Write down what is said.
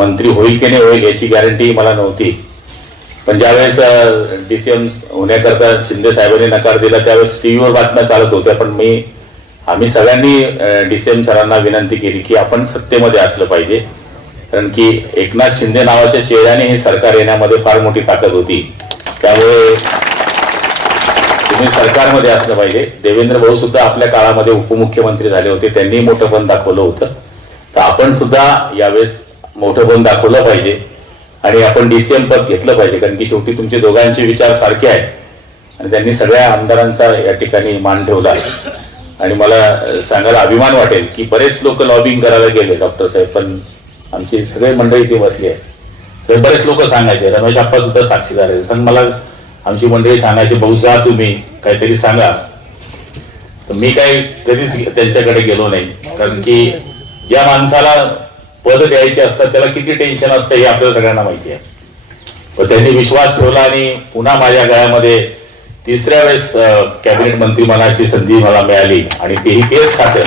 मंत्री होईल की नाही होईल याची गॅरंटी मला नव्हती, पण ज्यावेळेस DCM होण्याकरता शिंदे साहेबांनी नकार दिला त्यावेळेस टीव्हीवर बातम्या चालत होत्या, पण आम्ही सगळ्यांनी DCM सरांना विनंती केली की आपण सत्तेमध्ये असलं पाहिजे, कारण की एकनाथ शिंदे नावाच्या चेहऱ्याने हे सरकार येण्यामध्ये फार मोठी ताकद होती, त्यामुळे तुम्ही सरकारमध्ये असलं पाहिजे. देवेंद्र भाऊ सुद्धा आपल्या काळामध्ये उपमुख्यमंत्री झाले होते, त्यांनी मोठं पण दाखवलं होतं, तर आपण सुद्धा यावेळेस मोठं पण दाखवलं पाहिजे आणि आपण DCM पद घेतलं पाहिजे, कारण की शेवटी तुमचे दोघांचे विचार सारखे आहेत आणि त्यांनी सगळ्या आमदारांचा या ठिकाणी मान ठेवला आणि मला सांगायला अभिमान वाटेल की बरेच लोक लॉबिंग करायला गेले डॉक्टर साहेब, पण आमची सगळे मंडळी ती बसली आहे. तर बरेच लोक सांगायचे, रमेश आप्पा सुद्धा साक्षीदार आहे, पण मला आमची मंडळी सांगायची भाऊ जा तुम्ही काहीतरी सांगा, तर मी काही कधीच त्यांच्याकडे गेलो नाही, कारण की ज्या माणसाला पद द्यायचे असतात त्याला किती टेन्शन असतं हे आपल्याला सगळ्यांना माहिती आहे. पण त्यांनी विश्वास ठेवला आणि पुन्हा माझ्या गळ्यामध्ये तिसऱ्या वेळेस कॅबिनेट मंत्री मनाची संधी मला मिळाली आणि तेही तेच खातं